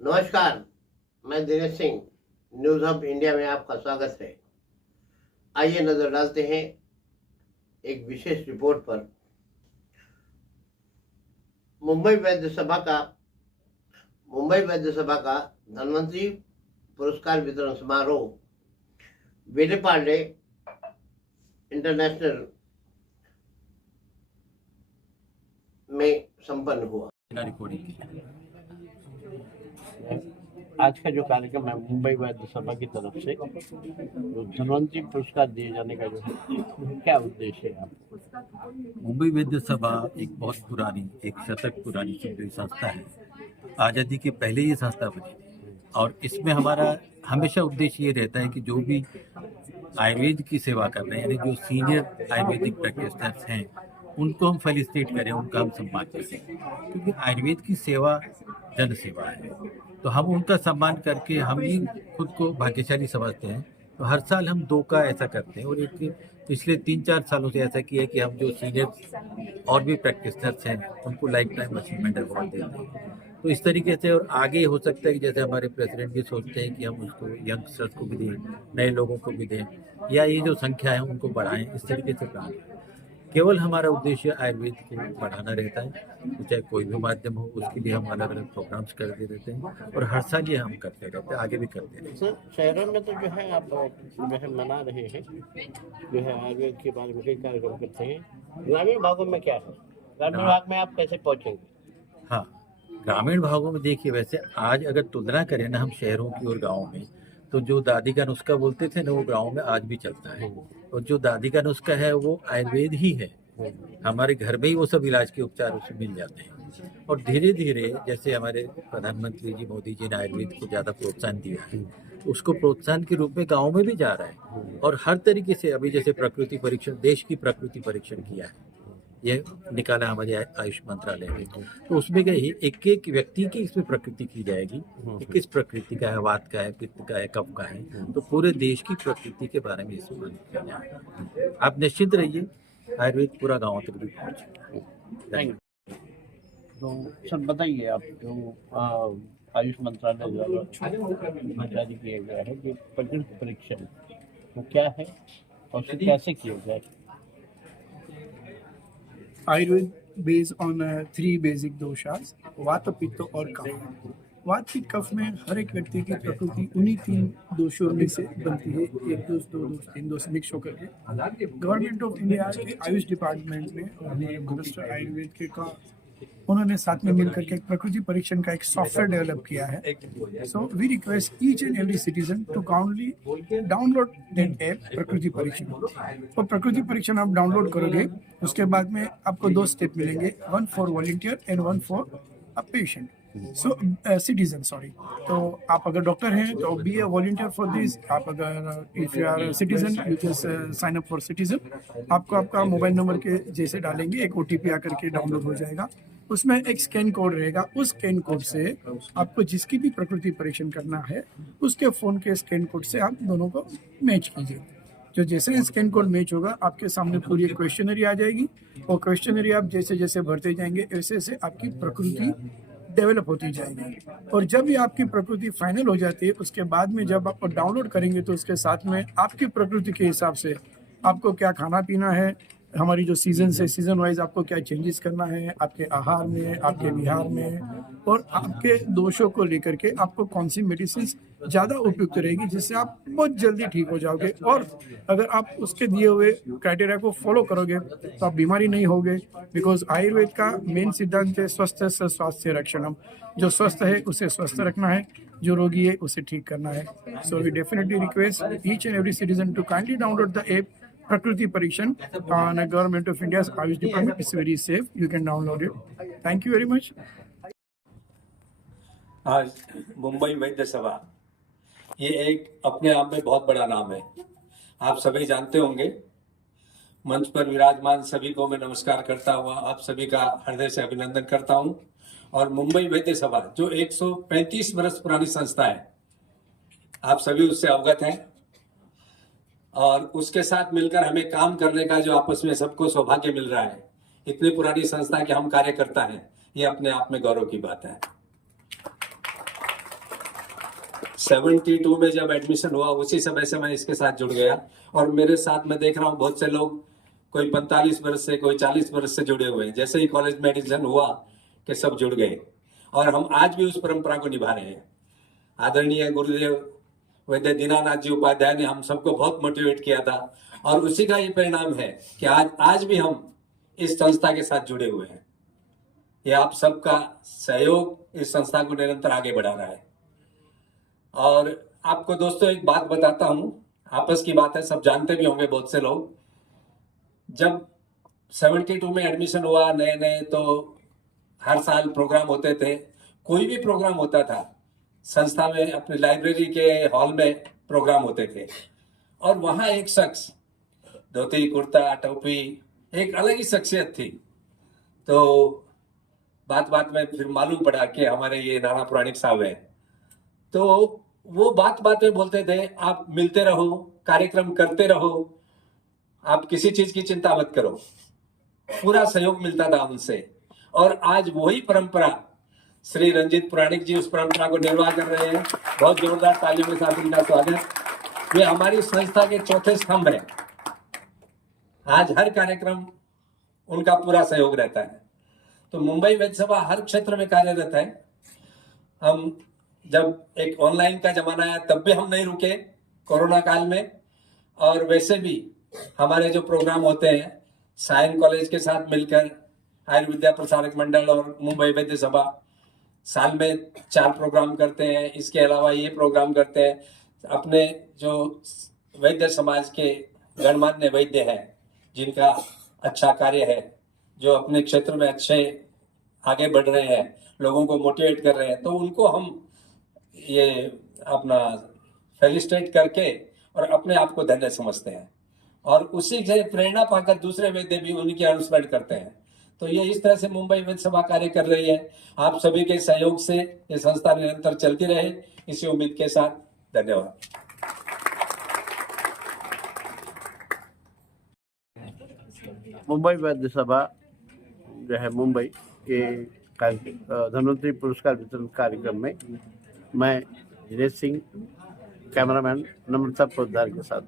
नमस्कार, मैं Dinesh Singh, news hub India में आपका स्वागत है। आइए नजर डालते हैं एक विशेष रिपोर्ट पर। मुंबई वैद्य सभा का धन्वंतरी पुरस्कार वितरण समारोह वेलेपार्ले इंटरनेशनल में संपन्न हुआ। आज का जो कार्यक्रम है मुंबई वैद्य सभा की तरफ से तो धन्वंतरी पुरस्कार दिए जाने का जो है क्या उद्देश्य है आपको? मुंबई वैद्य सभा एक बहुत पुरानी, एक शतक पुरानी संस्था है। आज़ादी के पहले ये संस्था बनी और इसमें हमारा हमेशा उद्देश्य ये रहता है कि जो भी आयुर्वेद की सेवा कर रहे हैं, यानी जो सीनियर आयुर्वेदिक प्रैक्टिशनर्स हैं, उनको हम फेलिसिटेट करें, उनका हम सम्मान करें, क्योंकि आयुर्वेद की सेवा जन सेवा है। तो हम उनका सम्मान करके हम ही खुद को भाग्यशाली समझते हैं। तो हर साल हम 2 का ऐसा करते हैं और एक पिछले 3-4 सालों से ऐसा किया है कि हम जो सीनियर और भी प्रैक्टिशनर्स हैं उनको लाइफ टाइम अचीवमेंट अवार्ड देते हैं। तो इस तरीके से और आगे हो सकता है कि जैसे हमारे प्रेसिडेंट भी सोचते हैं कि हम उसको यंगस्टर्स को भी दें, नए लोगों को भी दें, या ये जो संख्या है उनको बढ़ाएं, इस तरीके से काम करें। केवल हमारा उद्देश्य आयुर्वेद को बढ़ाना रहता है, तो चाहे कोई भी माध्यम हो, उसके लिए हम अलग अलग प्रोग्राम्स करते रहते हैं और हर साल ये हम करते रहते हैं, आगे भी करते रहते हैं। सर, शहरों में तो जो है आप जो है मना रहे हैं, जो है आयुर्वेद के बारे में कई कार्यक्रम करते हैं। ग्रामीण भागों में क्या है? ग्रामीण भाग में आप कैसे पहुंचेंगे? हाँ, ग्रामीण भागों में देखिए, वैसे आज अगर तुलना करें ना हम शहरों की और गाँव में, तो जो दादी का नुस्खा बोलते थे ना, वो गाँव में आज भी चलता है। और जो दादी का नुस्खा है वो आयुर्वेद ही है। हमारे घर में ही वो सब इलाज के उपचार उसमें मिल जाते हैं। और धीरे धीरे जैसे हमारे प्रधानमंत्री जी मोदी जी ने आयुर्वेद को ज़्यादा प्रोत्साहन दिया है, उसको प्रोत्साहन के रूप में गाँव में भी जा रहा है। और हर तरीके से अभी जैसे प्रकृति परीक्षण, देश की प्रकृति परीक्षण किया है, ये निकाला हमारे आयुष मंत्रालय ने। तो उसमें गई एक एक व्यक्ति की इसमें प्रकृति की जाएगी कि किस प्रकृति का है, वात का है, पित्त का है, कफ का है। तो पूरे देश की प्रकृति के बारे में इसमें किया जाएगा। आप निश्चित रहिए, आयुर्वेद पूरा गाँव तक भी पहुँचेगा। तो सर बताइए, आप जो आयुष मंत्रालय द्वारा जारी किया गया है कि प्रकृति परीक्षण वो क्या है और उसे कैसे किया जाए? Ayurveda based on 3 basic doshas, Vata, Pitta और कफ। वात पित्त कफ में हर एक व्यक्ति की प्रकृति उन्हीं 3 दोषों में से बनती है, 1 दोष, 2 दोष, 3 दोष मिक्स होकर के। गवर्नमेंट ऑफ इंडिया के आयुष डिपार्टमेंट में मिनिस्टर आयुर्वेद के का उन्होंने साथ में मिलकर के एक प्रकृति परीक्षण का एक सॉफ्टवेयर डेवलप किया है। So we request each and every citizen to kindly download that app Prakriti Parikshan. और प्रकृति परीक्षण आप डाउनलोड करोगे, उसके बाद में आपको 2 स्टेप मिलेंगे, 1 for volunteer and 1 for a patient, citizen sorry. तो आप अगर डॉक्टर हैं तो be a volunteer for this. आप अगर if you are citizen you just sign up for citizen. आपको आपका मोबाइल नंबर के जैसे डालेंगे, एक OTP आकर के डाउनलोड हो जाएगा। उसमें एक स्कैन कोड रहेगा, उस स्कैन कोड से आपको जिसकी भी प्रकृति परीक्षण करना है, उसके फ़ोन के स्कैन कोड से आप दोनों को मैच कीजिए। जो जैसे स्कैन कोड मैच होगा, आपके सामने पूरी एक क्वेश्चनरी आ जाएगी। और क्वेश्चनरी आप जैसे जैसे भरते जाएंगे, ऐसे ऐसे आपकी प्रकृति डेवलप होती जाएगी। और जब भी आपकी प्रकृति फाइनल हो जाती है, उसके बाद में जब आप डाउनलोड करेंगे तो उसके साथ में आपकी प्रकृति के हिसाब से आपको क्या खाना पीना है, हमारी जो सीजन से सीजन वाइज आपको क्या चेंजेस करना है आपके आहार में, आपके विहार में, और आपके दोषों को लेकर के आपको कौन सी मेडिसिन ज़्यादा उपयुक्त रहेगी, जिससे आप बहुत जल्दी ठीक हो जाओगे। और अगर आप उसके दिए हुए क्राइटेरिया को फॉलो करोगे तो आप बीमारी नहीं होगे। बिकॉज आयुर्वेद का मेन सिद्धांत है स्वस्थ से स्वास्थ्य रक्षणम। जो स्वस्थ है उसे स्वस्थ रखना है, जो रोगी है उसे ठीक करना है। So we definitely request each and every citizen to kindly download the app Prakriti Parikshan on a Government of India's Ayush Department. It's very safe. You can download it. Thank you very much. आज मुंबई वैद्य सभा ये एक अपने आप में बहुत बड़ा नाम है, आप सभी जानते होंगे। मंच पर विराजमान सभी को मैं नमस्कार करता हुआ आप सभी का हृदय से अभिनंदन करता हूं। और मुंबई वैद्य सभा जो 135 वर्ष पुरानी संस्था है, आप सभी उससे अवगत हैं। और उसके साथ मिलकर हमें काम करने का जो आपस में सबको सौभाग्य मिल रहा है, इतनी पुरानी संस्था के हम कार्यकर्ता हैं, ये अपने आप में गौरव की बात है। 72 में जब एडमिशन हुआ उसी समय से मैं इसके साथ जुड़ गया, और मेरे साथ मैं देख रहा हूँ बहुत से लोग, कोई 45 वर्ष से, कोई 40 वर्ष से जुड़े हुए हैं। जैसे ही कॉलेज में एडमिशन हुआ कि सब जुड़ गए, और हम आज भी उस परंपरा को निभा रहे हैं। आदरणीय गुरुदेव वैद्य दीनानाथ जी उपाध्याय ने हम सबको बहुत मोटिवेट किया था, और उसी का ये परिणाम है कि आज भी हम इस संस्था के साथ जुड़े हुए हैं। ये आप सबका सहयोग इस संस्था को निरंतर आगे बढ़ा रहा है। और आपको दोस्तों एक बात बताता हूँ, आपस की बात है, सब जानते भी होंगे बहुत से लोग। जब 72 में एडमिशन हुआ नए नए, तो हर साल प्रोग्राम होते थे। कोई भी प्रोग्राम होता था संस्था में, अपनी लाइब्रेरी के हॉल में प्रोग्राम होते थे, और वहाँ एक शख्स, धोती कुर्ता टोपी, एक अलग ही शख्सियत थी। तो बात बात में फिर मालूम पड़ा कि हमारे ये नाना पुराणिक साहब हैं। तो वो बात बात में बोलते थे, आप मिलते रहो, कार्यक्रम करते रहो, आप किसी चीज की चिंता मत करो। पूरा सहयोग मिलता था उनसे। और आज वही परंपरा, श्री रंजीत पुराणिक जी उस परंपरा को निर्वाह कर रहे हैं। बहुत जोरदार तालियों के साथ उनका स्वागत। वे हमारी संस्था के चौथे स्तंभ हैं। आज हर कार्यक्रम उनका पूरा सहयोग रहता है। तो मुंबई वैद्य सभा हर क्षेत्र में कार्यरत है। हम जब एक ऑनलाइन का जमाना आया तब भी हम नहीं रुके, कोरोना काल में। और वैसे भी हमारे जो प्रोग्राम होते हैं, सायन कॉलेज के साथ मिलकर आयुर्विद्या प्रसारक मंडल और मुंबई वैद्य सभा साल में 4 प्रोग्राम करते हैं। इसके अलावा ये प्रोग्राम करते हैं। अपने जो वैद्य समाज के गणमान्य वैद्य हैं, जिनका अच्छा कार्य है, जो अपने क्षेत्र में अच्छे आगे बढ़ रहे हैं, लोगों को मोटिवेट कर रहे हैं, तो उनको हम ये अपना फेलिस्टेट करके और अपने आप को धन्य समझते हैं, और उसी से प्रेरणा पाकर दूसरे वैद्य भी उनकी अनुसरण करते हैं। तो ये इस तरह से मुंबई वैद्य सभा कार्य कर रही है। आप सभी के सहयोग से ये संस्था निरंतर चलती रहे, इसी उम्मीद के साथ धन्यवाद। मुंबई वैद्य सभा जो है, मुंबई के धन्वंतरी पुरस्कार वितरण कार्यक्रम में मैं दिनेश सिंह, कैमरामैन नम्रता पोद्दार के साथ